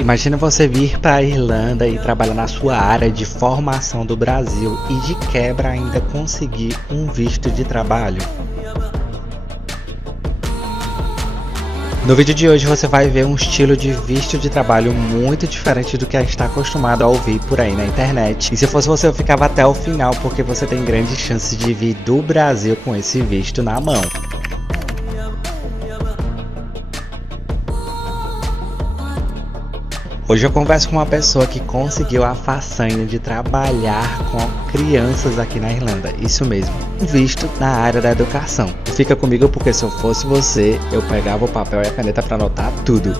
Imagina você vir para a Irlanda e trabalhar na sua área de formação do Brasil e de quebra ainda conseguir um visto de trabalho. No vídeo de hoje você vai ver um estilo de visto de trabalho muito diferente do que está acostumado a ouvir por aí na internet. E se fosse você, eu ficava até o final porque você tem grandes chances de vir do Brasil com esse visto na mão. Hoje eu converso com uma pessoa que conseguiu a façanha de trabalhar com crianças aqui na Irlanda. Isso mesmo, um visto na área da educação. Fica comigo porque se eu fosse você, eu pegava o papel e a caneta para anotar tudo.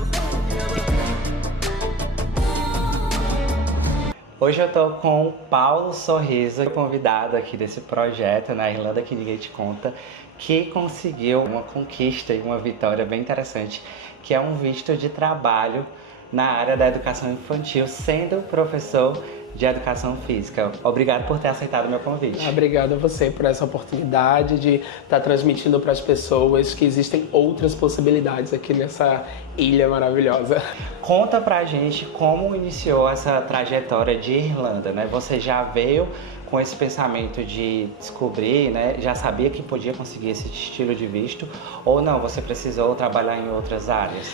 Hoje eu tô com o Paulo Sorriso, convidado aqui desse projeto na Irlanda que ninguém te conta, que conseguiu uma conquista e uma vitória bem interessante, que é um visto de trabalho na área da educação infantil, sendo professor de educação física. Obrigado por ter aceitado o meu convite. Obrigado a você por essa oportunidade de estar transmitindo para as pessoas que existem outras possibilidades aqui nessa ilha maravilhosa. Conta pra gente como iniciou essa trajetória de Irlanda, né? Você já veio com esse pensamento de descobrir, né? Já sabia que podia conseguir esse estilo de visto ou não? Você precisou trabalhar em outras áreas?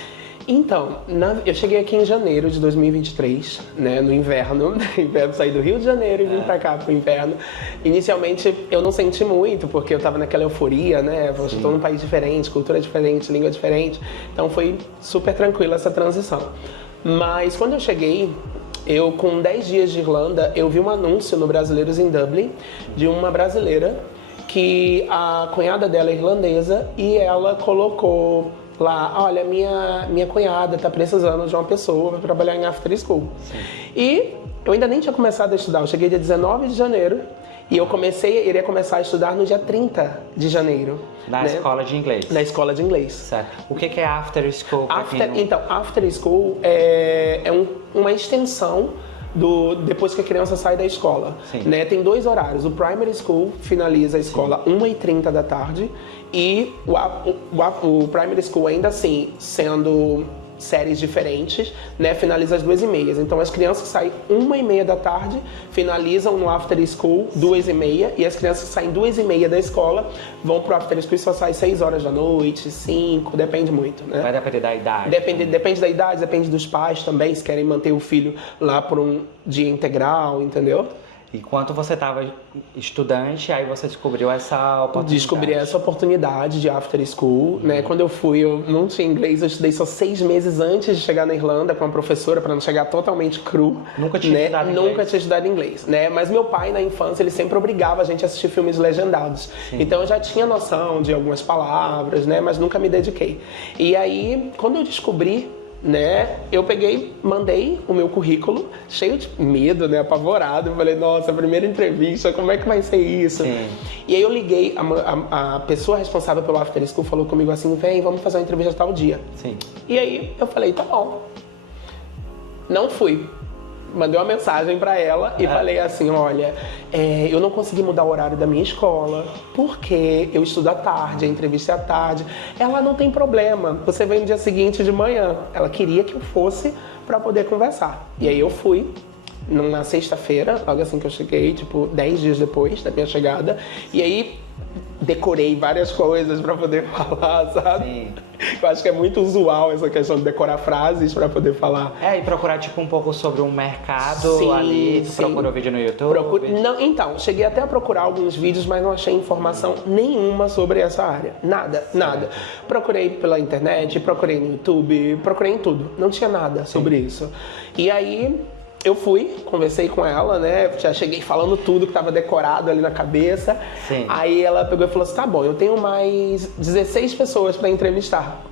Então, eu cheguei aqui em janeiro de 2023, né, no inverno. Saí do Rio de Janeiro e vim pra cá pro inverno. Inicialmente eu não senti muito, porque eu tava naquela euforia, né? Eu estou num país diferente, cultura diferente, língua diferente. Então foi super tranquila essa transição. Mas quando eu cheguei, eu com 10 dias de Irlanda, eu vi um anúncio no Brasileiros em Dublin de uma brasileira que a cunhada dela é irlandesa e ela colocou lá, olha, minha cunhada tá precisando de uma pessoa para trabalhar em after school. Sim. E eu ainda nem tinha começado a estudar, eu cheguei dia 19 de janeiro e eu iria começar a estudar no dia 30 de janeiro. Na escola de inglês? Na escola de inglês. Certo. O que é after school? Então, after school é uma extensão depois que a criança sai da escola, né? Tem 2 horários. O primary school finaliza a escola 1h30 da tarde e o primary school ainda assim, sendo séries diferentes, né? Finaliza às 2h30. Então as crianças que saem 1h30 da tarde finalizam no after school 2h30 e as crianças que saem 2h30 da escola vão pro after school e só saem 6 horas da noite, 5, depende muito, né? Vai depender da idade. Depende da idade, depende dos pais também, se querem manter o filho lá por um dia integral, entendeu? Enquanto você estava estudante, aí você descobriu essa oportunidade. Descobri essa oportunidade de after school, né? Quando eu fui, eu não tinha inglês, eu estudei só 6 meses antes de chegar na Irlanda com uma professora, para não chegar totalmente cru. Nunca tinha estudado inglês? Nunca tinha estudado inglês, né? Mas meu pai, na infância, ele sempre obrigava a gente a assistir filmes legendados. Sim. Então eu já tinha noção de algumas palavras, né? Mas nunca me dediquei. E aí, quando eu descobri, né, eu mandei o meu currículo, cheio de medo, né, apavorado. Eu falei, nossa, primeira entrevista, como é que vai ser isso? Sim. E aí eu liguei, a pessoa responsável pelo after school falou comigo assim, vem, vamos fazer uma entrevista tal dia. Sim. E aí eu falei, tá bom. Não fui. Mandei uma mensagem pra ela e falei assim, olha, eu não consegui mudar o horário da minha escola, porque eu estudo à tarde, a entrevista é à tarde. Ela, não tem problema, você vem no dia seguinte de manhã. Ela queria que eu fosse pra poder conversar. E aí eu fui, numa sexta-feira, logo assim que eu cheguei, tipo 10 dias depois da minha chegada. E aí decorei várias coisas pra poder falar, sabe? Sim. Eu acho que é muito usual essa questão de decorar frases pra poder falar. E procurar tipo um pouco sobre um mercado ali, procurou vídeo no YouTube? Não, então, cheguei até a procurar alguns vídeos, mas não achei informação nenhuma sobre essa área. Nada, nada. Procurei pela internet, procurei no YouTube, procurei em tudo. Não tinha nada sobre isso. E aí eu fui, conversei com ela, né? Já cheguei falando tudo que estava decorado ali na cabeça. Sim. Aí ela pegou e falou assim, tá bom, eu tenho mais 16 pessoas para entrevistar.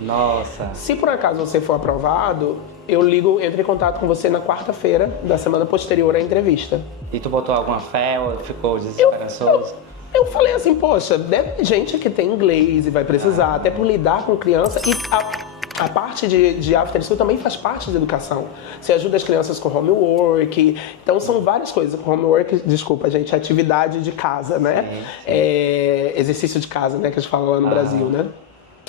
Nossa. Se por acaso você for aprovado, eu entro em contato com você na quarta-feira da semana posterior à entrevista. E tu botou alguma fé ou ficou desesperançoso? Eu falei assim, poxa, deve ter gente que tem inglês e vai precisar, até por lidar com criança. E a parte de after school também faz parte da educação. Você ajuda as crianças com homework. Então são várias coisas. Homework, desculpa, gente, atividade de casa, né? Sim, sim. Exercício de casa, né? Que a gente fala lá no Brasil, né?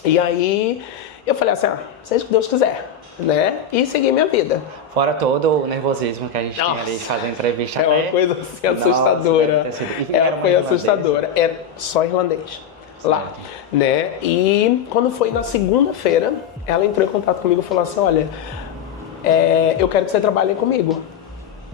E aí Eu falei assim, seja o que Deus quiser, né? E segui minha vida. Fora todo o nervosismo que a gente Nossa, tinha ali de fazer entrevista. É uma coisa assim assustadora. Foi assustadora. Era só irlandês lá, né? E quando foi na segunda-feira, ela entrou em contato comigo e falou assim, olha, eu quero que você trabalhe comigo.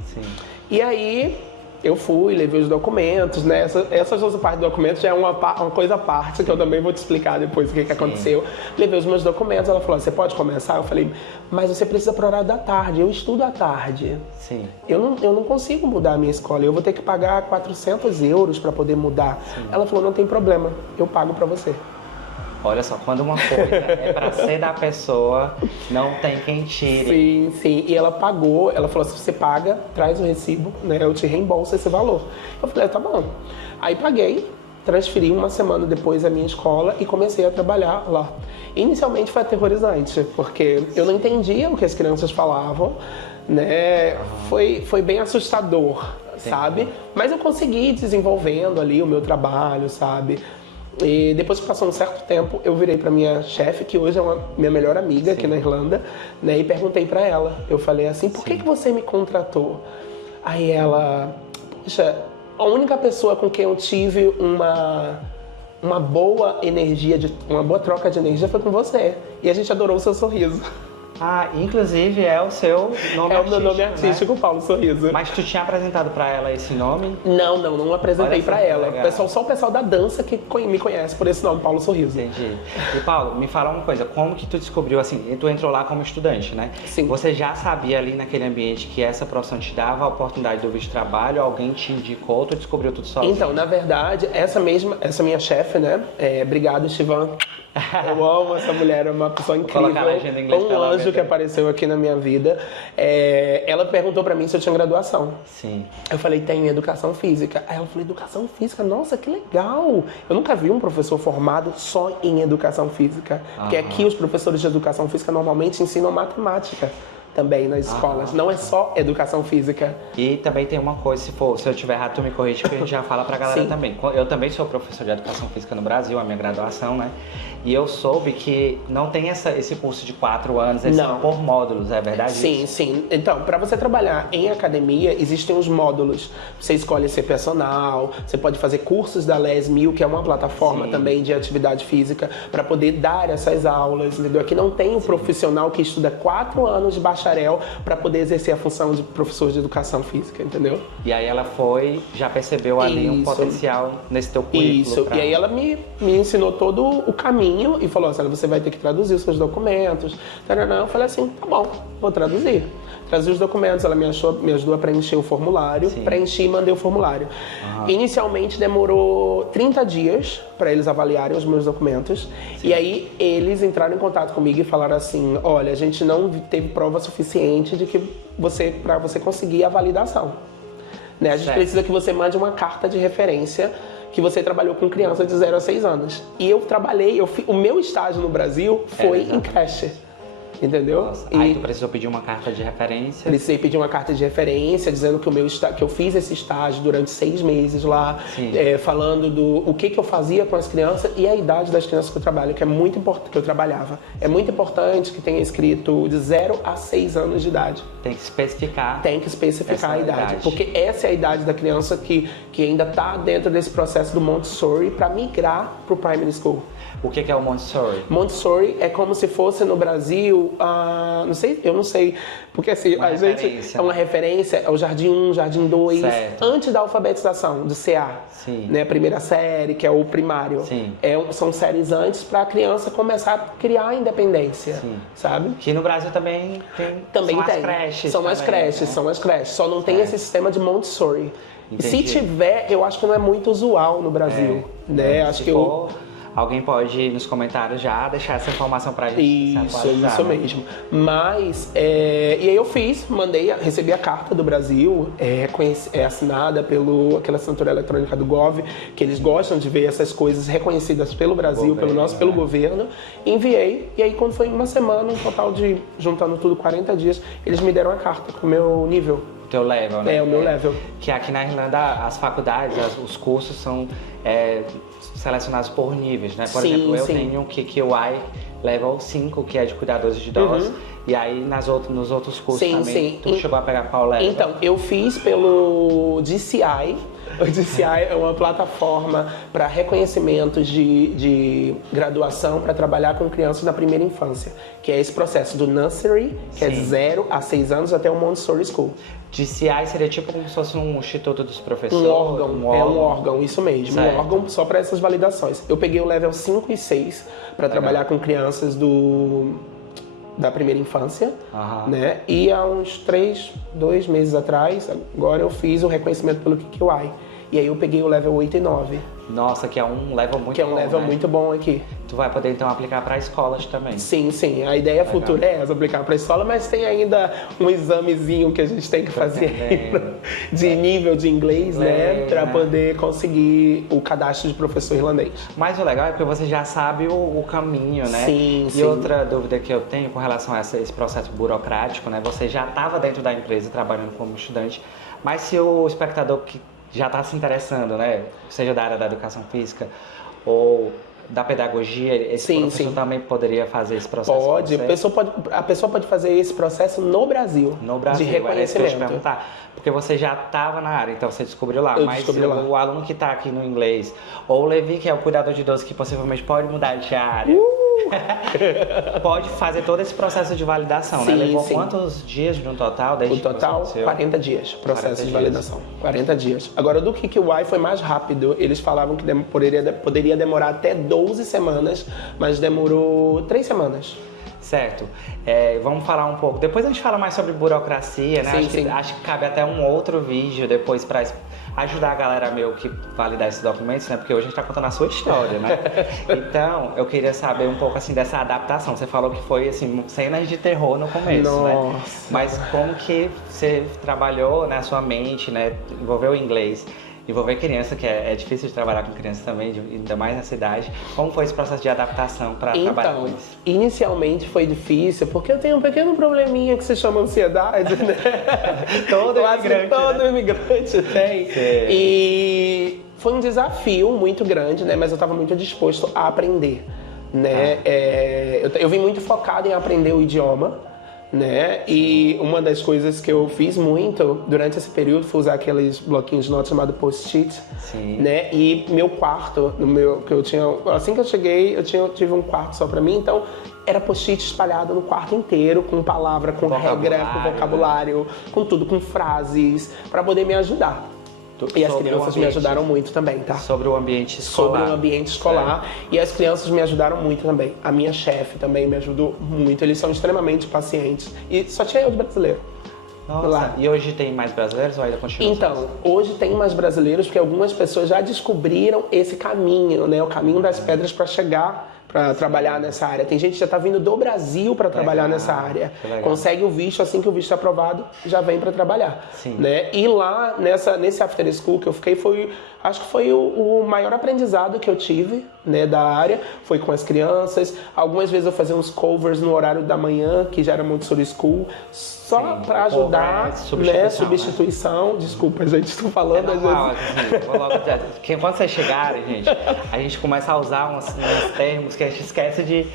Sim. E aí eu fui, levei os documentos, né? Essa parte dos documentos já é uma coisa à parte, que eu também vou te explicar depois o que aconteceu. Levei os meus documentos, ela falou, você pode começar? Eu falei, mas você precisa pro horário da tarde, eu estudo à tarde. Sim. Eu não consigo mudar a minha escola, eu vou ter que pagar 400 euros para poder mudar. Sim. Ela falou, não tem problema, eu pago para você. Olha só, quando uma coisa é pra ser da pessoa, não tem quem tire. Sim, sim. E ela pagou, ela falou, se você paga, traz o recibo, né? Eu te reembolso esse valor. Eu falei, tá bom. Aí paguei, transferi uma semana depois a minha escola e comecei a trabalhar lá. Inicialmente foi aterrorizante, porque eu não entendia o que as crianças falavam, né? Foi bem assustador, sabe? Mas eu consegui ir desenvolvendo ali o meu trabalho, sabe? E depois que passou um certo tempo, eu virei para minha chefe, que hoje é minha melhor amiga aqui na Irlanda, né? E perguntei para ela. Eu falei assim, por que você me contratou? Aí ela, poxa, a única pessoa com quem eu tive uma boa energia, uma boa troca de energia foi com você. E a gente adorou o seu sorriso. Inclusive é o seu nome artístico, é o meu nome artístico, né? Paulo Sorriso. Mas tu tinha apresentado pra ela esse nome? Não apresentei pra ela. Só o pessoal da dança que me conhece por esse nome, Paulo Sorriso. Entendi. E Paulo, me fala uma coisa, como que tu descobriu, assim, tu entrou lá como estudante, né? Sim. Você já sabia ali naquele ambiente que essa profissão te dava a oportunidade do visto de trabalho, alguém te indicou, tu descobriu tudo sozinho? Então, na verdade, essa minha chefe, né? Obrigado, Shivan. Eu amo essa mulher, é uma pessoa incrível. Vou colocar a legenda em inglês um anjo que apareceu aqui na minha vida. Ela perguntou pra mim se eu tinha graduação. Sim. Eu falei, tenho educação física. Aí ela falou, educação física? Nossa, que legal! Eu nunca vi um professor formado só em educação física. Porque aqui os professores de educação física normalmente ensinam matemática também nas escolas, não é só educação física. E também tem uma coisa, se eu tiver errado, tu me corrige, porque a gente já fala pra galera também. Eu também sou professor de educação física no Brasil, a minha graduação, né? E eu soube que não tem esse curso de 4 anos, são por módulos, é verdade? Sim. Então, para você trabalhar em academia, existem os módulos. Você escolhe ser personal, você pode fazer cursos da Les 1000, que é uma plataforma também de atividade física, para poder dar essas aulas, entendeu? Aqui não tem um profissional que estuda 4 anos de bacharel para poder exercer a função de professor de educação física, entendeu? E aí ela já percebeu ali um potencial nesse teu currículo. Isso, e aí ela me ensinou todo o caminho e falou assim, você vai ter que traduzir os seus documentos. Eu falei assim, tá bom, vou traduzir. Traduzi os documentos, ela me ajudou a preencher o formulário, preenchi e mandei o formulário. Inicialmente demorou 30 dias para eles avaliarem os meus documentos. E aí eles entraram em contato comigo e falaram assim, olha, a gente não teve prova suficiente de que para você conseguir a validação. Né? A gente precisa que você mande uma carta de referência que você trabalhou com criança de 0 a 6 anos. E eu trabalhei, o meu estágio no Brasil foi em creche. Entendeu? Nossa. Aí tu precisou pedir uma carta de referência? Precisei pedir uma carta de referência, dizendo que eu fiz esse estágio durante 6 meses lá, falando o que eu fazia com as crianças e a idade das crianças que eu trabalho, que é muito importante, que eu trabalhava. É muito importante que tenha escrito de 0 a 6 anos de idade. Tem que especificar. Tem que especificar a idade, porque essa é a idade da criança que ainda está dentro desse processo do Montessori para migrar para o primary school. O que é o Montessori? Montessori é como se fosse no Brasil, eu não sei, porque assim, gente é uma referência, é o Jardim 1, Jardim 2, antes da alfabetização, do CA, né, a primeira série, que é o primário. São séries antes para a criança começar a criar a independência, sabe? Que no Brasil também tem. As creches. São as creches, só não tem esse sistema de Montessori. Entendi. Se tiver, eu acho que não é muito usual no Brasil, né? Acho que alguém pode nos comentários já deixar essa informação pra gente. Isso mesmo. Mas, e aí eu recebi a carta do Brasil, assinada aquela assinatura eletrônica do Gov, que eles gostam de ver essas coisas reconhecidas pelo Brasil, pelo governo. Enviei, e aí quando foi uma semana, um total de, juntando tudo, 40 dias, eles me deram a carta com o meu nível. O teu level, né? O meu level. Que aqui na Irlanda, as faculdades, os cursos são selecionados por níveis, né? Por exemplo, eu tenho o QQI Level 5, que é de cuidadores de idosos. E aí nos outros cursos Sim, também, sim. tu chegou a pegar qual level? Então, eu fiz pelo DCI. O DCI é uma plataforma para reconhecimentos de graduação para trabalhar com crianças na primeira infância, que é esse processo do nursery, que é de 0 a 6 anos, até o Montessori School. DCI seria tipo como se fosse um instituto dos professores? Um órgão, é um órgão, isso mesmo, certo. Um órgão só para essas validações. Eu peguei o level 5 e 6 para trabalhar com crianças da primeira infância, né? E há uns 2 meses atrás, agora eu fiz o reconhecimento pelo QQI. E aí eu peguei o level 8 e 9. Nossa, que é um level muito bom, que é um level muito bom aqui. Tu vai poder então aplicar para escolas também. Sim, sim. A ideia futura é essa, aplicar para a escola, mas tem ainda um examezinho que a gente tem que fazer de nível de inglês, né? Para poder conseguir o cadastro de professor irlandês. Mas o legal é que você já sabe o caminho, né? Sim, e outra dúvida que eu tenho com relação a esse processo burocrático, né? Você já estava dentro da empresa trabalhando como estudante, mas se o espectador que já está se interessando, né? Seja da área da educação física ou da pedagogia, esse professor também poderia fazer esse processo? Pode, a pessoa pode fazer esse processo no Brasil. No Brasil, de reconhecimento. É isso que eu ia te perguntar. Porque você já estava na área, então você descobriu lá. O aluno que está aqui no inglês, ou o Levi, que é o cuidador de idosos, que possivelmente pode mudar de área, pode fazer todo esse processo de validação, né? Levou quantos dias no total? O total, 40 dias, processo de validação. 40 dias. Agora, do QQI foi mais rápido. Eles falavam que poderia demorar até 12 semanas, mas demorou 3 semanas. Certo. Vamos falar um pouco. Depois a gente fala mais sobre burocracia, né? Acho que cabe até um outro vídeo depois para ajudar a galera meio que validar esses documentos, né? Porque hoje a gente tá contando a sua história, né? Então, eu queria saber um pouco, assim, dessa adaptação. Você falou que foi, assim, cenas de terror no começo, né? Mas como que você trabalhou na sua mente, né? Envolveu o inglês, envolver criança, que é difícil de trabalhar com criança também, ainda mais nessa idade. Como foi esse processo de adaptação para trabalhar com isso? Inicialmente foi difícil, porque eu tenho um pequeno probleminha que se chama ansiedade, né? Todo imigrante tem. Sim. E foi um desafio muito grande, né? Mas eu estava muito disposto a aprender, né? Eu vim muito focado em aprender o idioma, né? E uma das coisas que eu fiz muito durante esse período foi usar aqueles bloquinhos de notas chamado post-it, né? E meu quarto, que eu tinha, assim que eu cheguei, tive um quarto só para mim, então era post-it espalhado no quarto inteiro, com palavra, com regra, com vocabulário, com tudo, com frases, para poder me ajudar. E as crianças me ajudaram muito também, tá? Sobre o ambiente escolar. Sobre o ambiente escolar. E as crianças me ajudaram muito também. A minha chefe também me ajudou muito. Eles são extremamente pacientes. E só tinha eu de brasileiro. Nossa, lá. E hoje tem mais brasileiros ou ainda continua? Então, hoje tem mais brasileiros porque algumas pessoas já descobriram esse caminho, né? O caminho das pedras para chegar, para trabalhar nessa área. Tem gente que já está vindo do Brasil para trabalhar nessa área. Consegue o visto, assim que o visto é aprovado, já vem para trabalhar. Né? E lá, nesse after school que eu fiquei, acho que foi o maior aprendizado que eu tive, né, da área. Foi com as crianças. Algumas vezes eu fazia uns covers no horário da manhã, que já era Montessori School, só para ajudar, né, substituição. Né? Desculpa, gente, estou falando às vezes. Quando vocês chegarem, gente, a gente começa a usar uns termos que a gente esquece de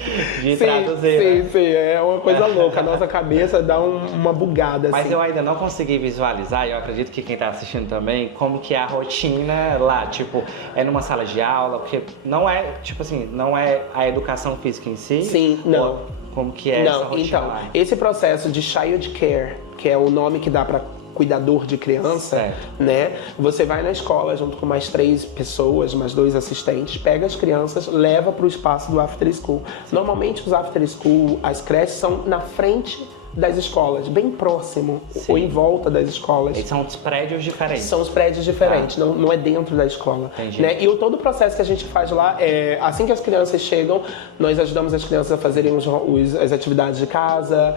traduzir. Sim, é uma coisa louca. A nossa cabeça dá uma bugada. Mas assim. eu ainda não consegui visualizar, e eu acredito que quem está assistindo também, como que é a rotina lá. Tipo, é numa sala de aula, porque não é, tipo assim, não é a educação física em si. Sim, não. Como que é essa rotina então, lá? Esse processo de child care, que é o nome que dá para cuidador de criança, né? Você vai na escola junto com mais 3 pessoas, mais 2 assistentes, pega as crianças, leva para o espaço do after school. Normalmente os after school, as creches são na frente das escolas, bem próximo ou em volta das escolas. E são os prédios diferentes. São os prédios diferentes, não é dentro da escola. Né? E todo o processo que a gente faz lá é, assim que as crianças chegam, nós ajudamos as crianças a fazerem as atividades de casa.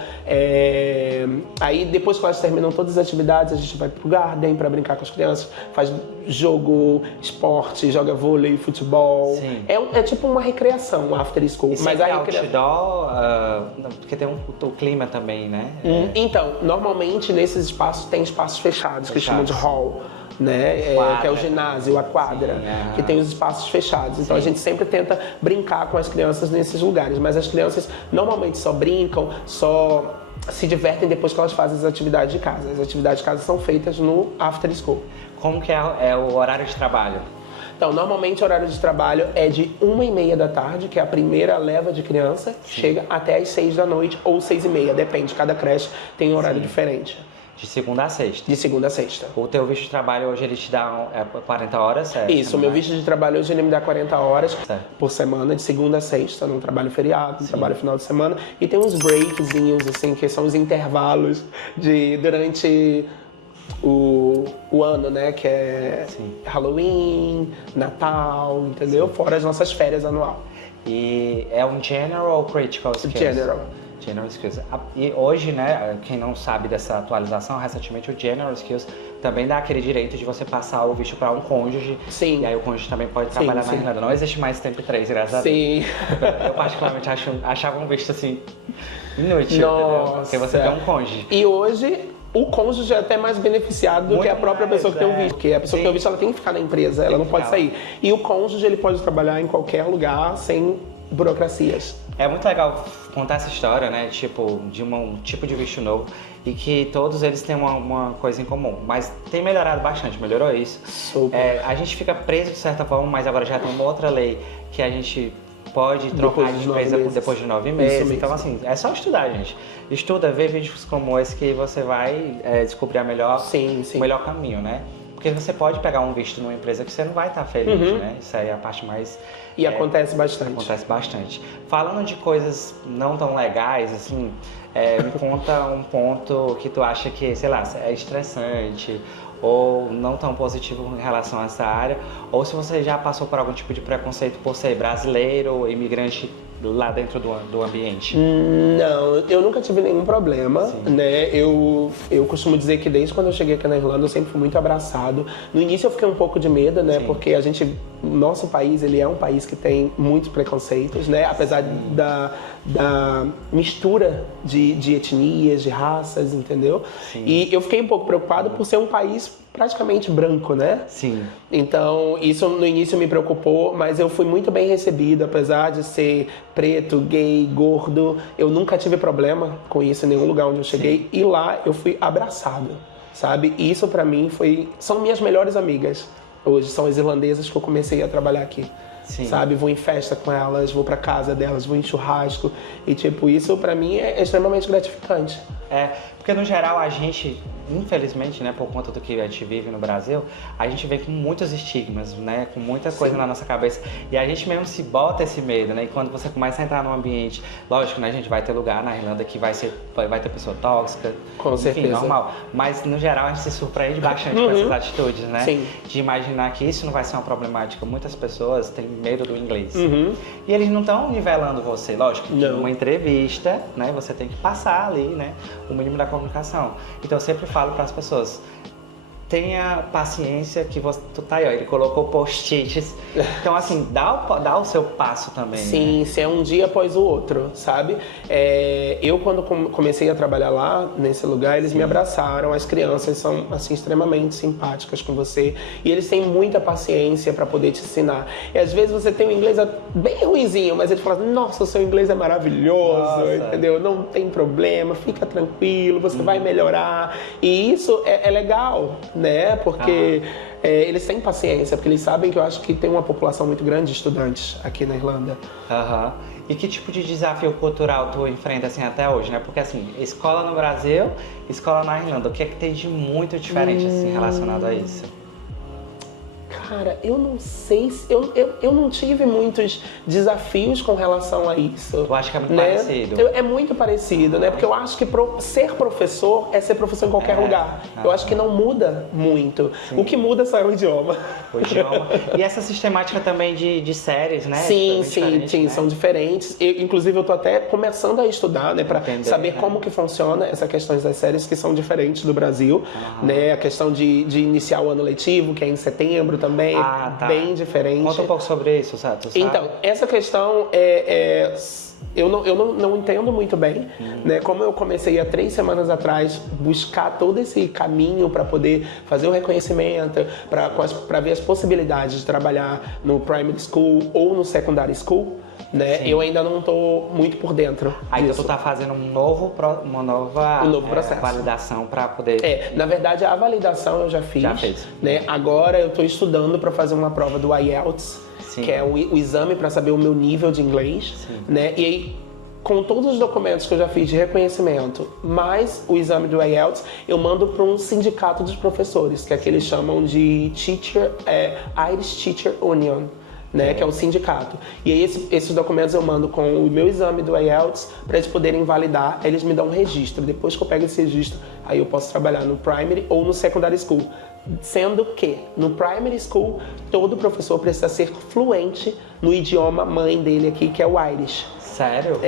Aí depois que elas terminam todas as atividades, a gente vai pro garden para brincar com as crianças, faz jogo, esporte, joga vôlei, futebol. É tipo uma recreação, um after school. E mas aí outdoor, porque tem o clima também, né? Então, normalmente nesses espaços tem espaços fechados, que chamam de hall. né? Que é o ginásio, a quadra, Sim, que tem os espaços fechados. Então a gente sempre tenta brincar com as crianças nesses lugares, mas as crianças normalmente só brincam, só se divertem depois que elas fazem as atividades de casa. As atividades de casa são feitas no after school. Como que é o horário de trabalho? Então, normalmente o horário de trabalho é de 1h30 da tarde, que é a primeira leva de criança, chega até às 6 da noite ou 6h30, depende, cada creche tem um horário diferente. De segunda a sexta? De segunda a sexta. O teu visto de trabalho hoje ele te dá 40 horas, certo? Isso, o meu visto de trabalho hoje ele me dá 40 horas Certo. por semana, de segunda a sexta, não trabalho feriado, não trabalho final de semana. E tem uns breakzinhos, assim, que são os intervalos durante o ano, né? Que é Halloween, Natal, entendeu? Fora as nossas férias anual. E é um General ou Critical Skills? General. General Skills. E hoje, né, quem não sabe dessa atualização, recentemente o General Skills também dá aquele direito de você passar o visto para um cônjuge. Sim. E aí o cônjuge também pode trabalhar na Irlanda. Não existe mais tempo 3, graças a Deus. Sim. Eu particularmente achava um visto assim inútil, Nossa. entendeu? Porque você tem um cônjuge. E hoje o cônjuge é até mais beneficiado do que a própria pessoa que tem o visto. Porque a pessoa que tem o visto ela tem que ficar na empresa, ela não pode sair. E o cônjuge ele pode trabalhar em qualquer lugar sem burocracias. É muito legal contar essa história, né? Tipo, de um tipo de visto novo e que todos eles têm uma coisa em comum. Mas tem melhorado bastante, melhorou isso. Super. A gente fica preso de certa forma, mas agora já tem uma outra lei que a gente pode trocar de empresa depois de 9 meses. Então, assim, é só estudar, gente. Estuda, vê vídeos como esse que você vai descobrir o melhor caminho, né? Porque você pode pegar um visto numa empresa que você não vai estar feliz, né? Isso aí é a parte mais... E acontece bastante. Acontece bastante. Falando de coisas não tão legais, assim, me conta um ponto que tu acha que, sei lá, é estressante ou não tão positivo em relação a essa área, ou se você já passou por algum tipo de preconceito por ser brasileiro ou imigrante lá dentro do ambiente? Não, eu nunca tive nenhum problema, né? Eu costumo dizer que desde quando eu cheguei aqui na Irlanda eu sempre fui muito abraçado. No início eu fiquei um pouco de medo, né? Porque nosso país, ele é um país que tem muitos preconceitos, né? Apesar da mistura de etnias, de raças, entendeu? E eu fiquei um pouco preocupado por ser um país praticamente branco, né? Sim. Então, isso no início me preocupou, mas eu fui muito bem recebido, apesar de ser preto, gay, gordo. Eu nunca tive problema com isso em nenhum lugar onde eu cheguei. E lá eu fui abraçado, sabe? E isso pra mim são minhas melhores amigas. Hoje são as irlandesas que eu comecei a trabalhar aqui. Sim. Sabe? Vou em festa com elas, vou pra casa delas, vou em churrasco. E tipo, isso pra mim é extremamente gratificante. Porque no geral a gente, infelizmente, né, por conta do que a gente vive no Brasil, a gente vem com muitos estigmas, né, com muita coisa na nossa cabeça. E a gente mesmo se bota esse medo, né, e quando você começa a entrar num ambiente, lógico, né, a gente vai ter lugar na Irlanda que vai ter pessoa tóxica, Com certeza. normal. Mas no geral a gente se surpreende bastante com essas atitudes, né? Sim. De imaginar que isso não vai ser uma problemática. Muitas pessoas têm medo do inglês. E eles não estão nivelando você, lógico, que numa entrevista, né, você tem que passar ali, né, o mínimo da comunicação. Então eu sempre falo para as pessoas, tenha paciência que tu tá aí, ó, ele colocou post-its. Então assim, dá o seu passo também. Sim, né? se é um dia após o outro, sabe? Eu quando comecei a trabalhar lá, nesse lugar, eles me abraçaram, as crianças são assim extremamente simpáticas com você e eles têm muita paciência para poder te ensinar. E às vezes você tem um inglês bem ruinzinho, mas eles falam, nossa, o seu inglês é maravilhoso, entendeu? Não tem problema, fica tranquilo, você vai melhorar. E isso é legal, né? Porque eles têm paciência, porque eles sabem que eu acho que tem uma população muito grande de estudantes aqui na Irlanda. E que tipo de desafio cultural tu enfrenta assim até hoje, né? Porque assim, escola no Brasil, escola na Irlanda, o que é que tem de muito diferente assim relacionado a isso? Cara, eu não sei se... Eu não tive muitos desafios com relação a isso. Eu acho que é muito né? parecido. É muito parecido, né? Porque eu acho que ser professor é ser professor em qualquer lugar. Eu acho que não muda muito. Sim. O que muda só é o idioma. O idioma. E essa sistemática também de séries, né? Sim, né? são diferentes. Inclusive, eu tô até começando a estudar, né? Pra saber como que funciona essas questões das séries que são diferentes do Brasil. Né? A questão de iniciar o ano letivo, que é em setembro também, bem diferente. Conta um pouco sobre isso, sabe? Então, essa questão eu não entendo muito bem, né? Como eu comecei há 3 semanas atrás buscar todo esse caminho para poder fazer o reconhecimento, para ver as possibilidades de trabalhar no primary school ou no secondary school, né? Sim. Eu ainda não estou muito por dentro Aí disso. tu tá fazendo uma nova processo. validação para poder... Na verdade, a validação eu já fiz. Já fez. Né? Agora eu estou estudando para fazer uma prova do IELTS, Sim. que é o exame para saber o meu nível de inglês. Sim. Né? E aí, com todos os documentos que eu já fiz de reconhecimento, mais o exame do IELTS, eu mando para um sindicato dos professores, que é que eles chamam de Irish Teacher Union. Né, que é o sindicato. E aí esses documentos eu mando com o meu exame do IELTS para eles poderem validar, aí eles me dão um registro. Depois que eu pego esse registro, aí eu posso trabalhar no primary ou no secondary school. Sendo que no primary school, todo professor precisa ser fluente no idioma mãe dele aqui, que é o Irish. Sério?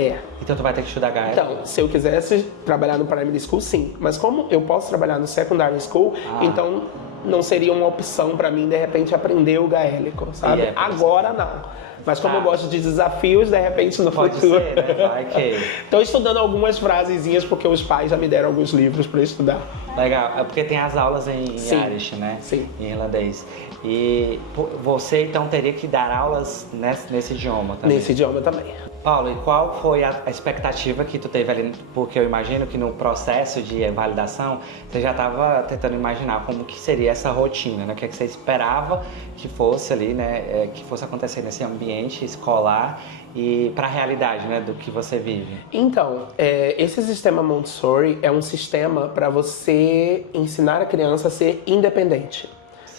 Então tu vai ter que estudar gaélico? Então, se eu quisesse trabalhar no primary school, sim. Mas como eu posso trabalhar no secondary school, então não seria uma opção para mim, de repente, aprender o gaélico, sabe? Agora não. Mas como eu gosto de desafios, de repente no Pode futuro... ser, né? Vai que... Estou estudando algumas frasezinhas porque os pais já me deram alguns livros para estudar. Legal, é porque tem as aulas em Irish, né? Sim. Em irlandês. E você então teria que dar aulas nesse idioma também? Nesse idioma também. Paulo, e qual foi a expectativa que tu teve ali? Porque eu imagino que no processo de validação você já estava tentando imaginar como que seria essa rotina, né? O que é que você esperava que fosse ali, né? Que fosse acontecer nesse ambiente escolar e para a realidade, né? Do que você vive. Então, esse sistema Montessori é um sistema para você ensinar a criança a ser independente.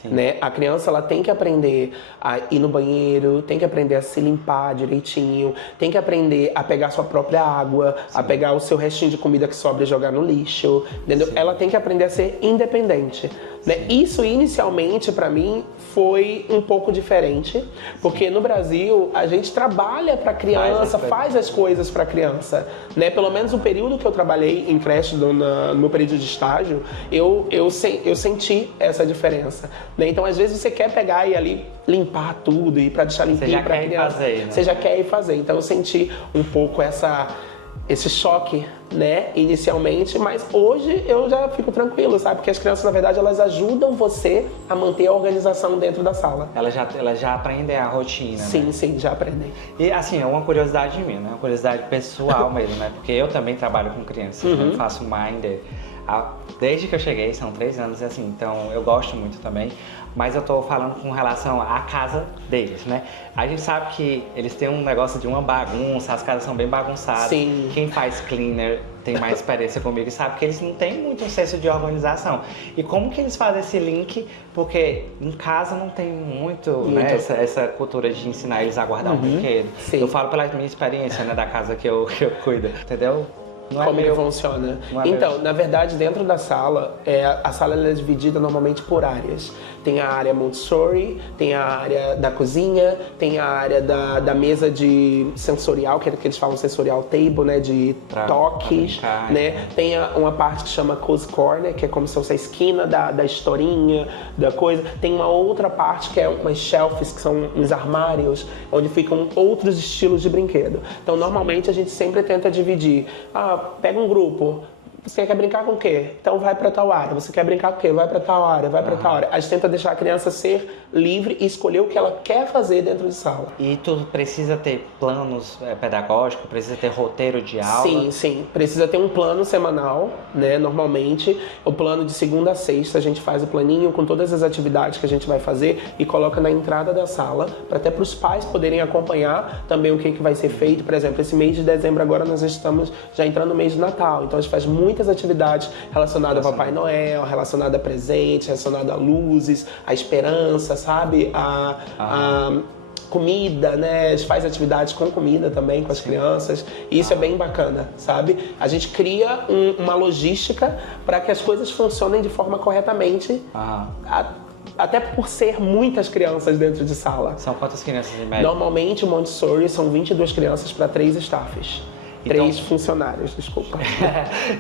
Né? A criança ela tem que aprender a ir no banheiro, tem que aprender a se limpar direitinho, tem que aprender a pegar sua própria água, a pegar o seu restinho de comida que sobra e jogar no lixo, entendeu? Ela tem que aprender a ser independente. Né? Isso inicialmente para mim foi um pouco diferente, porque no Brasil a gente trabalha para a criança, faz as coisas para a criança, né? Pelo menos o período que eu trabalhei em creche no meu período de estágio, eu senti essa diferença, né? Então às vezes você quer pegar e ali limpar tudo e para deixar limpinho para a criança, fazer, né? Você já quer ir fazer. Então eu senti um pouco esse choque, né, inicialmente, mas hoje eu já fico tranquilo, sabe? Porque as crianças, na verdade, elas ajudam você a manter a organização dentro da sala. Elas já aprendem a rotina, Sim, né? sim, já aprendem. E assim, é uma curiosidade minha, né? Uma curiosidade pessoal mesmo, né? Porque eu também trabalho com crianças, eu faço Minder. Desde que eu cheguei, são 3 anos, assim, então eu gosto muito também. Mas eu tô falando com relação à casa deles, né? A gente sabe que eles têm um negócio de uma bagunça, as casas são bem bagunçadas. Sim. Quem faz cleaner tem mais experiência comigo e sabe que eles não têm muito um senso de organização. E como que eles fazem esse link? Porque em casa não tem muito. Né, essa cultura de ensinar eles a guardar um brinquedo. Sim. Eu falo pela minha experiência, né, da casa que eu cuido, entendeu? Não Como que funciona? Então, na verdade, dentro da sala, a sala ela é dividida normalmente por áreas. Tem a área Montessori, tem a área da cozinha, tem a área da mesa de sensorial, que é que eles falam sensorial table, né? De toques, né? Tem uma parte que chama Cozy Corner, que é como se fosse a esquina da historinha, da coisa. Tem uma outra parte que é umas shelves, que são uns armários, onde ficam outros estilos de brinquedo. Então, normalmente, a gente sempre tenta dividir. Pega um grupo. Você quer brincar com o quê? Então vai para tal área. Você quer brincar com o quê? Vai para tal área, vai para tal área. A gente tenta deixar a criança ser livre e escolher o que ela quer fazer dentro de sala. E tu precisa ter planos pedagógicos, precisa ter roteiro de aula? Sim, sim. Precisa ter um plano semanal, né? Normalmente, o plano de segunda a sexta, a gente faz o planinho com todas as atividades que a gente vai fazer e coloca na entrada da sala, para até para os pais poderem acompanhar também o que vai ser feito. Por exemplo, esse mês de dezembro agora nós estamos já entrando no mês de Natal, então a gente faz muitas atividades relacionadas ao Papai Noel, relacionadas a presentes, relacionadas a luzes, a esperança, sabe? A comida, né? A gente faz atividades com comida também, com as crianças. E isso é bem bacana, sabe? A gente cria uma logística para que as coisas funcionem de forma corretamente. Até por ser muitas crianças dentro de sala. São quantas crianças em média? Normalmente, o Montessori são 22 crianças para 3 staffs. 3 funcionários, desculpa.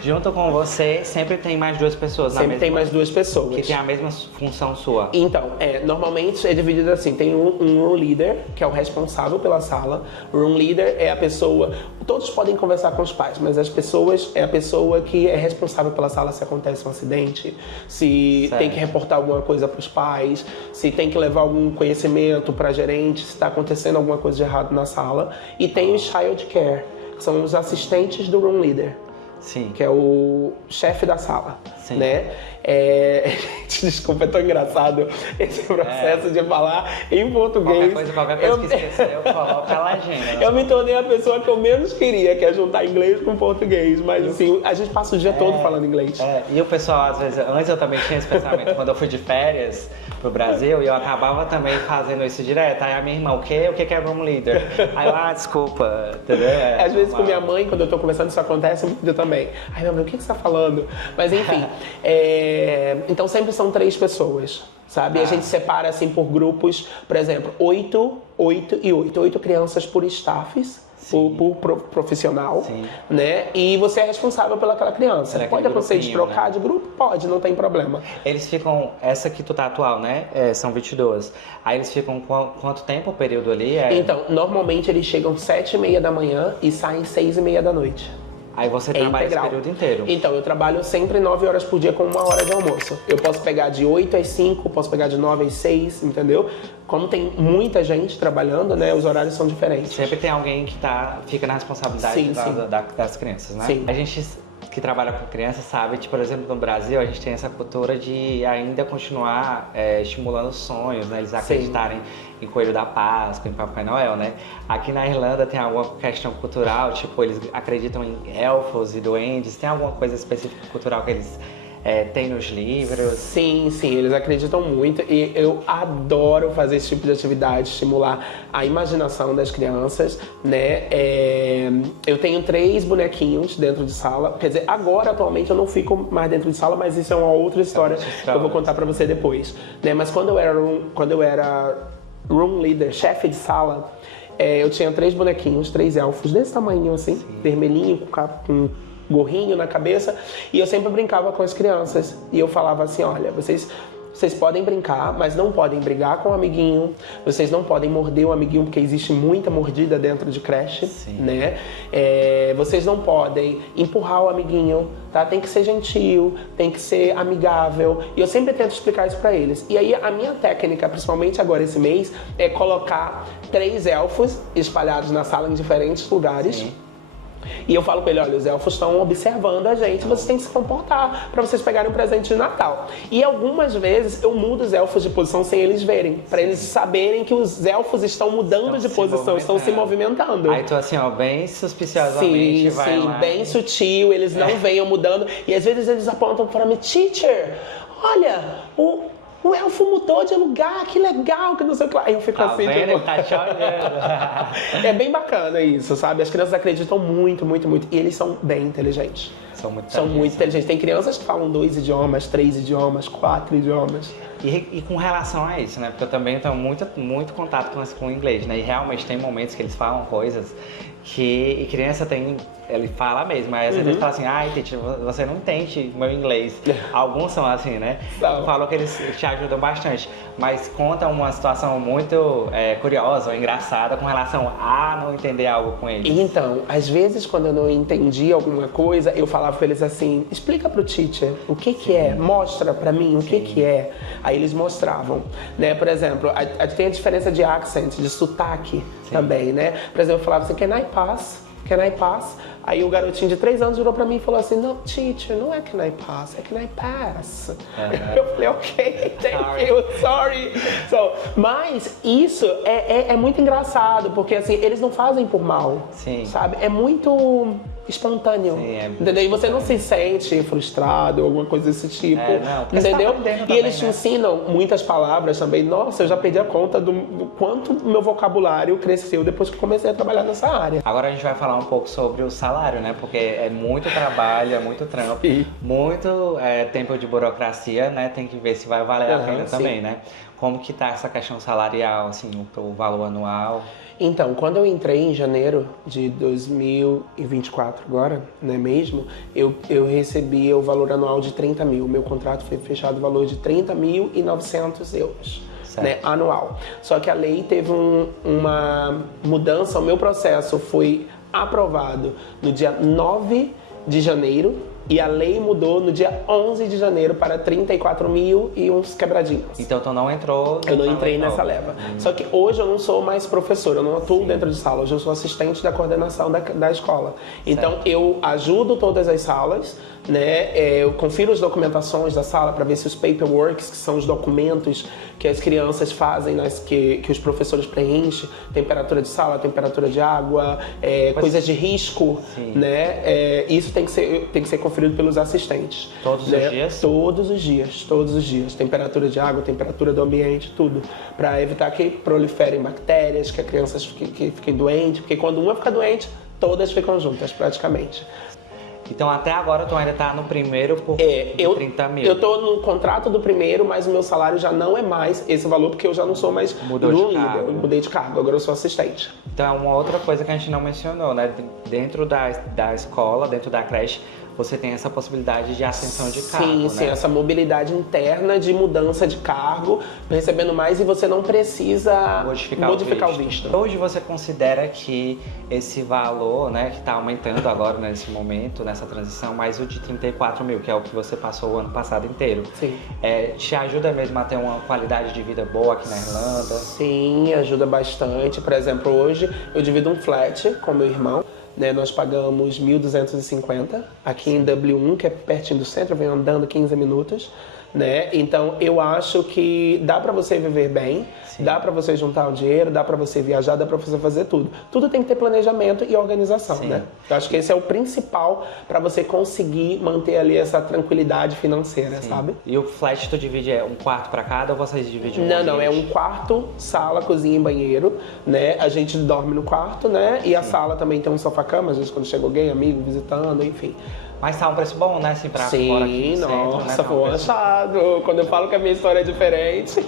Junto com você, sempre tem mais 2 pessoas na Sempre mesma... tem mais 2 pessoas. Que tem a mesma função sua. Então, normalmente é dividido assim, tem um room leader, que é o responsável pela sala. O room leader é a pessoa, todos podem conversar com os pais, mas as pessoas, é a pessoa que é responsável pela sala se acontece um acidente, se certo. tem que reportar alguma coisa para os pais, se tem que levar algum conhecimento para a gerente, se está acontecendo alguma coisa de errado na sala. E tem os child care, que são os assistentes do room leader. Sim. Que é o chefe da sala, Sim. né? Gente, desculpa, é tão engraçado esse processo de falar em português. Qualquer coisa que esquecer, eu coloco a legenda. Eu me tornei a pessoa que eu menos queria, que é juntar inglês com português. Mas assim, a gente passa o dia todo falando inglês. E o pessoal, às vezes, antes eu também tinha esse pensamento. Quando eu fui de férias pro Brasil, eu acabava também fazendo isso direto. Aí a minha irmã, o que é room leader? Aí eu, desculpa, entendeu? Às vezes com minha mãe, quando eu tô conversando, isso acontece muito também. Ai, minha mãe, o que você tá falando? Mas enfim, então sempre são 3 pessoas, sabe? E a gente separa assim por grupos, por exemplo, 8 e 8. 8 crianças por staffs, por profissional, Sim. né? E você é responsável pelaquela criança. Pode acontecer de trocar, né, de grupo? Pode, não tem problema. Eles ficam, essa que tu tá atual, né? São 22. Aí eles ficam quanto tempo o período ali? Então, normalmente eles chegam 7h30 da manhã e saem 6h30 da noite. Aí você trabalha integral. esse período inteiro? Então, eu trabalho sempre 9 horas por dia com 1 hora de almoço. Eu posso pegar de 8 às 5, posso pegar de 9 às 6, entendeu? Como tem muita gente trabalhando, né, os horários são diferentes. Sempre tem alguém que fica na responsabilidade das crianças, né? Sim. A gente que trabalha com crianças sabe que, por exemplo, no Brasil a gente tem essa cultura de ainda continuar estimulando sonhos, né? Eles acreditarem em Coelho da Páscoa, em Papai Noel, né? Aqui na Irlanda tem alguma questão cultural, tipo, eles acreditam em elfos e duendes, tem alguma coisa específica cultural que eles têm nos livros? Sim, eles acreditam muito e eu adoro fazer esse tipo de atividade, estimular a imaginação das crianças, né? Eu tenho 3 bonequinhos dentro de sala, quer dizer, agora atualmente eu não fico mais dentro de sala, mas isso é uma outra história que eu vou contar pra você depois, né? Mas quando eu era room leader, chefe de sala, eu tinha 3 bonequinhos, 3 elfos desse tamanho assim, vermelhinho, com gorrinho na cabeça, e eu sempre brincava com as crianças e eu falava assim, olha, vocês podem brincar, mas não podem brigar com o amiguinho, vocês não podem morder o amiguinho, porque existe muita mordida dentro de creche, né? Vocês não podem empurrar o amiguinho, tá? Tem que ser gentil, tem que ser amigável, e eu sempre tento explicar isso pra eles. E aí a minha técnica, principalmente agora esse mês, é colocar 3 elfos espalhados na sala em diferentes lugares. Sim. E eu falo pra ele, olha, os elfos estão observando a gente, vocês têm que se comportar pra vocês pegarem um presente de Natal. E algumas vezes eu mudo os elfos de posição sem eles verem, pra eles saberem que os elfos estão mudando de posição, estão se movimentando. Aí tu assim, ó, bem suspiciosamente vai lá. Bem sutil, eles não venham mudando. E às vezes eles apontam pra mim, teacher, olha, o elfo mudou de lugar, que legal, que não sei o que lá. Aí eu fico assim, vendo? tipo... Tá chorando. É bem bacana isso, sabe? As crianças acreditam muito, muito, muito. E eles são bem inteligentes. São muito inteligentes. Tem crianças que falam 2 idiomas, 3 idiomas, 4 idiomas. E com relação a isso, né? Porque eu também tenho muito contato com o inglês, né? E realmente tem momentos que eles falam coisas que criança tem... Ele fala mesmo, mas às vezes ele fala assim, ai, teacher, você não entende meu inglês. Alguns são assim, né? Falam que eles te ajudam bastante, mas conta uma situação muito curiosa ou engraçada com relação a não entender algo com eles. Então, às vezes quando eu não entendi alguma coisa, eu falava pra eles assim, explica pro teacher o que é, mostra pra mim o que é. Aí eles mostravam, né? Por exemplo, tem a diferença de accent, de sotaque também, né? Por exemplo, eu falava assim, can I pass? Can I pass? Aí o garotinho de 3 anos virou pra mim e falou assim, não, teacher, não é can I pass, é can I pass. Eu falei, ok, thank you, sorry. Mas isso é muito engraçado, porque assim, eles não fazem por mal, sabe? É muito espontâneo. Sim, entendeu? E você não se sente frustrado ou alguma coisa desse tipo. Não, porque entendeu? você tá aprendendo E também, eles te né? ensinam muitas palavras também. Nossa, eu já perdi a conta do quanto meu vocabulário cresceu depois que comecei a trabalhar nessa área. Agora a gente vai falar um pouco sobre o salário, né? Porque é muito trabalho, é muito trampo, Sim. muito tempo de burocracia, né? Tem que ver se vai valer a pena sim. também, né? Como que tá essa questão salarial, assim, o valor anual? Então, quando eu entrei em janeiro de 2024 agora, né mesmo, eu recebi o valor anual de 30 mil. Meu contrato foi fechado o valor de 30.900 euros, né, anual. Só que a lei teve uma mudança, o meu processo foi aprovado no dia 9 de janeiro, e a lei mudou no dia 11 de janeiro para 34 mil e uns quebradinhos. Então tu não entrou... Eu não entrei nessa leva. Só que hoje eu não sou mais professor, eu não atuo dentro de sala, hoje eu sou assistente da coordenação da escola. Então eu ajudo todas as salas, né? Eu confiro as documentações da sala para ver se os paperworks, que são os documentos que as crianças fazem, que os professores preenchem, temperatura de sala, temperatura de água, coisas de risco, né? Isso tem que ser conferido pelos assistentes. Todos né? os dias? Todos os dias. Temperatura de água, temperatura do ambiente, tudo. Para evitar que proliferem bactérias, que as crianças fiquem doentes, porque quando uma fica doente, todas ficam juntas praticamente. Então até agora tu ainda tá no primeiro por 30 mil. Eu tô no contrato do primeiro, mas o meu salário já não é mais esse valor, porque eu já não sou mais Mudou de líder. cargo. Eu mudei de cargo, agora eu sou assistente. Então é uma outra coisa que a gente não mencionou, né? Dentro da escola, dentro da creche, você tem essa possibilidade de ascensão de cargo, Sim, né? essa mobilidade interna de mudança de cargo, recebendo mais, e você não precisa modificar o visto. Hoje você considera que esse valor, né, que está aumentando agora nesse momento, nessa transição, mais o de 34 mil, que é o que você passou o ano passado inteiro, te ajuda mesmo a ter uma qualidade de vida boa aqui na Irlanda? Sim, ajuda bastante. Por exemplo, hoje eu divido um flat com meu irmão. Né, nós pagamos 1.250 aqui em W1, que é pertinho do centro, eu venho andando 15 minutos. Né? Então eu acho que dá pra você viver bem, dá pra você juntar o dinheiro, dá pra você viajar, dá pra você fazer tudo. Tudo tem que ter planejamento e organização, né? Eu acho que esse é o principal pra você conseguir manter ali essa tranquilidade financeira, sabe? E o flat tu divide um quarto pra cada ou vocês dividem um? Não, é um quarto, sala, cozinha e banheiro, né? A gente dorme no quarto, né? E a sala também tem um sofá-cama, às vezes quando chega alguém, amigo, visitando, enfim. Mas tá um preço bom, né? Assim, pra fora aqui no centro, nossa, né? Tá foi um achado. Quando eu falo que a minha história é diferente.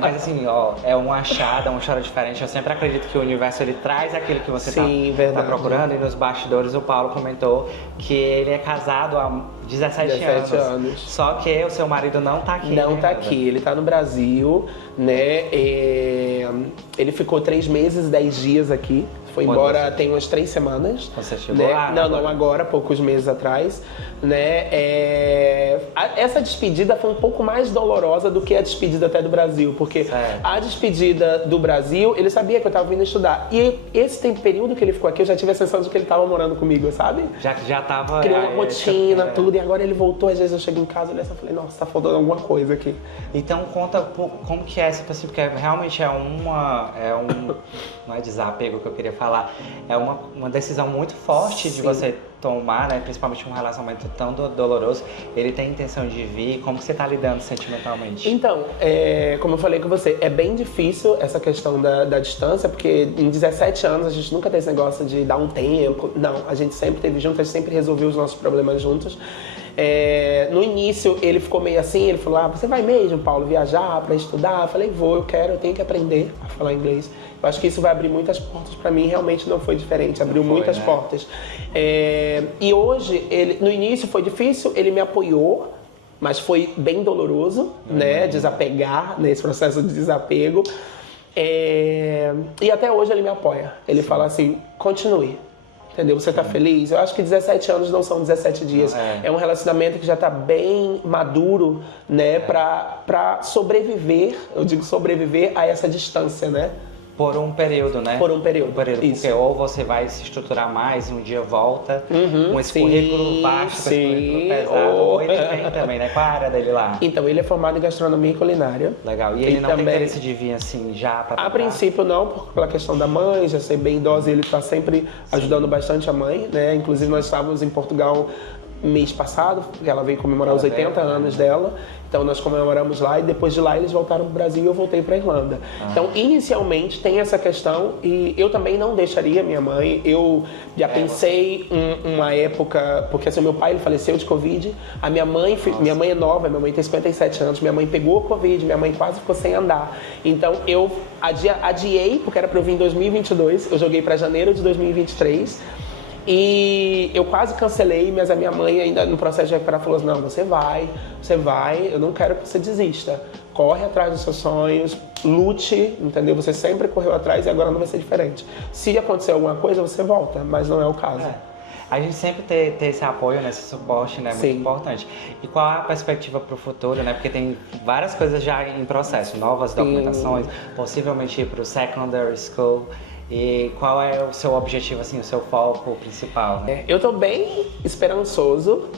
Mas assim, ó, é um achado, é uma história diferente. Eu sempre acredito que o universo, ele traz aquilo que você tá procurando. E nos bastidores o Paulo comentou que ele é casado há 17 anos. Só que o seu marido não tá aqui. Não tá aqui, ele tá no Brasil, né? Ele ficou 3 meses, 10 dias aqui. Foi embora tem umas 3 semanas. Você chegou lá? Não, agora, poucos meses atrás. Né? Essa despedida foi um pouco mais dolorosa do que a despedida até do Brasil. Porque a despedida do Brasil, ele sabia que eu tava vindo estudar. E esse período que ele ficou aqui, eu já tive a sensação de que ele tava morando comigo, sabe? Já tava... Criou uma rotina, tudo. E agora ele voltou, às vezes eu chego em casa e falei, nossa, tá faltando alguma coisa aqui. Então conta como que é esse princípio, porque realmente não é desapego que eu queria falar, é uma decisão muito forte de você tomar, né? Principalmente um relacionamento tão doloroso. Ele tem intenção de vir, como que você tá lidando sentimentalmente? Então, como eu falei com você, é bem difícil essa questão da distância, porque em 17 anos a gente nunca tem esse negócio de dar um tempo. Não, a gente sempre esteve junto, a gente sempre resolveu os nossos problemas juntos. No início ele ficou meio assim, ele falou, você vai mesmo, Paulo, viajar pra estudar? Eu falei, eu tenho que aprender a falar inglês. Eu acho que isso vai abrir muitas portas pra mim, realmente não foi diferente, abriu muitas portas. E hoje, no início foi difícil, ele me apoiou, mas foi bem doloroso, né, desapegar, nesse processo de desapego. E até hoje ele me apoia, ele fala assim, continue. Entendeu? Você tá feliz? Eu acho que 17 anos não são 17 dias. É um relacionamento que já tá bem maduro, né? Pra sobreviver, eu digo sobreviver a essa distância, né? Por um período, né? Por um período. Isso. Porque ou você vai se estruturar mais, um dia volta, com esse currículo baixo, com esse currículo pesado, ou ele vem também, né? Qual a área dele lá? Então, ele é formado em gastronomia e culinária. Legal. E ele não tem interesse de vir assim já para A princípio não, pela questão da mãe, já ser bem idosa, ele está sempre ajudando bastante a mãe, né? Inclusive nós estávamos em Portugal mês passado, porque ela veio comemorar os 80 anos dela. Então nós comemoramos lá e depois de lá eles voltaram para o Brasil e eu voltei para a Irlanda. Então inicialmente tem essa questão e eu também não deixaria minha mãe. Eu já pensei uma época, porque assim, meu pai ele faleceu de Covid, a minha mãe é nova, minha mãe tem 57 anos, minha mãe pegou Covid, minha mãe quase ficou sem andar. Então eu adiei, porque era para eu vir em 2022, eu joguei para janeiro de 2023. E eu quase cancelei, mas a minha mãe ainda no processo de recuperar falou assim, não, você vai, eu não quero que você desista. Corre atrás dos seus sonhos, lute, entendeu? Você sempre correu atrás e agora não vai ser diferente. Se acontecer alguma coisa, você volta, mas não é o caso. A gente sempre ter esse apoio, né, esse suporte, né, é muito importante. E qual a perspectiva para o futuro, né? Porque tem várias coisas já em processo, novas documentações, possivelmente ir para o secondary school. E qual é o seu objetivo, assim, o seu foco principal? Né? Eu tô bem esperançoso,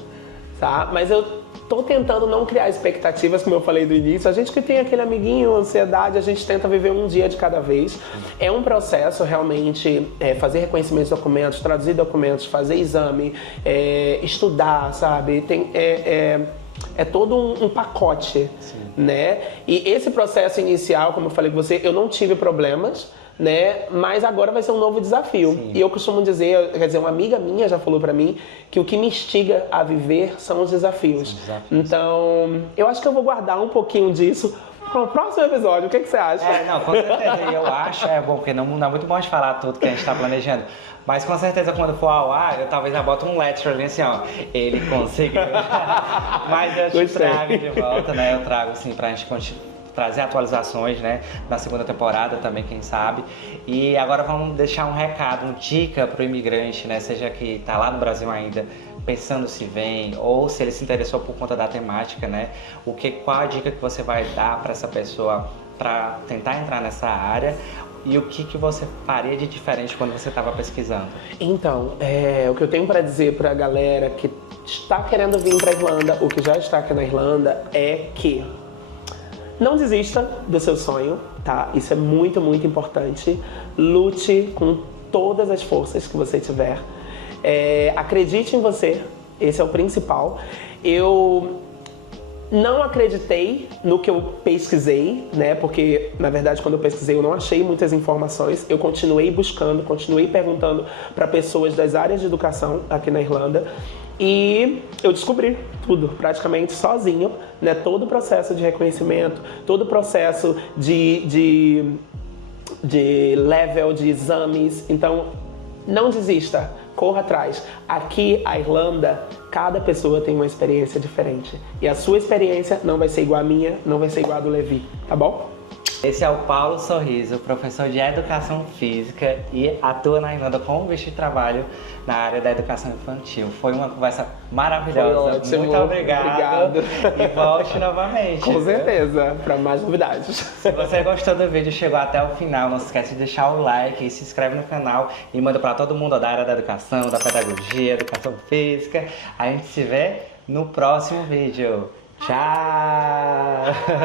tá? Mas eu tô tentando não criar expectativas, como eu falei do início. A gente que tem aquele amiguinho, ansiedade, a gente tenta viver um dia de cada vez. É um processo realmente, fazer reconhecimento de documentos, traduzir documentos, fazer exame, estudar, sabe? É todo um pacote, né? E esse processo inicial, como eu falei com você, eu não tive problemas, né? Mas agora vai ser um novo desafio. Sim. E eu costumo dizer, quer dizer, uma amiga minha já falou pra mim que o que me instiga a viver são os desafios. Então, eu acho que eu vou guardar um pouquinho disso para o próximo episódio. O que você acha? Não, com certeza. Eu acho, bom, porque não é muito bom de falar tudo que a gente tá planejando. Mas com certeza quando for ao ar, eu talvez já boto um lettering ali assim, ó. Ele conseguiu. Mas eu te trago de volta, né? Eu trago assim pra gente trazer atualizações, né, na segunda temporada também, quem sabe. E agora vamos deixar um recado, uma dica para o imigrante, né, seja que está lá no Brasil ainda, pensando se vem, ou se ele se interessou por conta da temática, né, qual a dica que você vai dar para essa pessoa para tentar entrar nessa área e o que você faria de diferente quando você estava pesquisando? Então, o que eu tenho para dizer para a galera que está querendo vir para a Irlanda, ou que já está aqui na Irlanda, é que não desista do seu sonho, tá? Isso é muito, muito importante. Lute com todas as forças que você tiver. Acredite em você, esse é o principal. Eu não acreditei no que eu pesquisei, né? Porque, na verdade, quando eu pesquisei, eu não achei muitas informações. Eu continuei buscando, continuei perguntando para pessoas das áreas de educação aqui na Irlanda. E eu descobri tudo, praticamente sozinho, né? Todo o processo de reconhecimento, todo o processo de level, de exames. Então, não desista, corra atrás. Aqui, a Irlanda, cada pessoa tem uma experiência diferente. E a sua experiência não vai ser igual à minha, não vai ser igual à do Levi, tá bom? Esse é o Paulo Sorriso, professor de Educação Física e atua na Irlanda como visto de trabalho na área da educação infantil. Foi uma conversa maravilhosa. Foi ótimo. Muito obrigado. E volte novamente. Com certeza, para mais novidades. Se você gostou do vídeo e chegou até o final, não se esquece de deixar o like e se inscreve no canal e manda para todo mundo da área da educação, da pedagogia, educação física. A gente se vê no próximo vídeo. Tchau!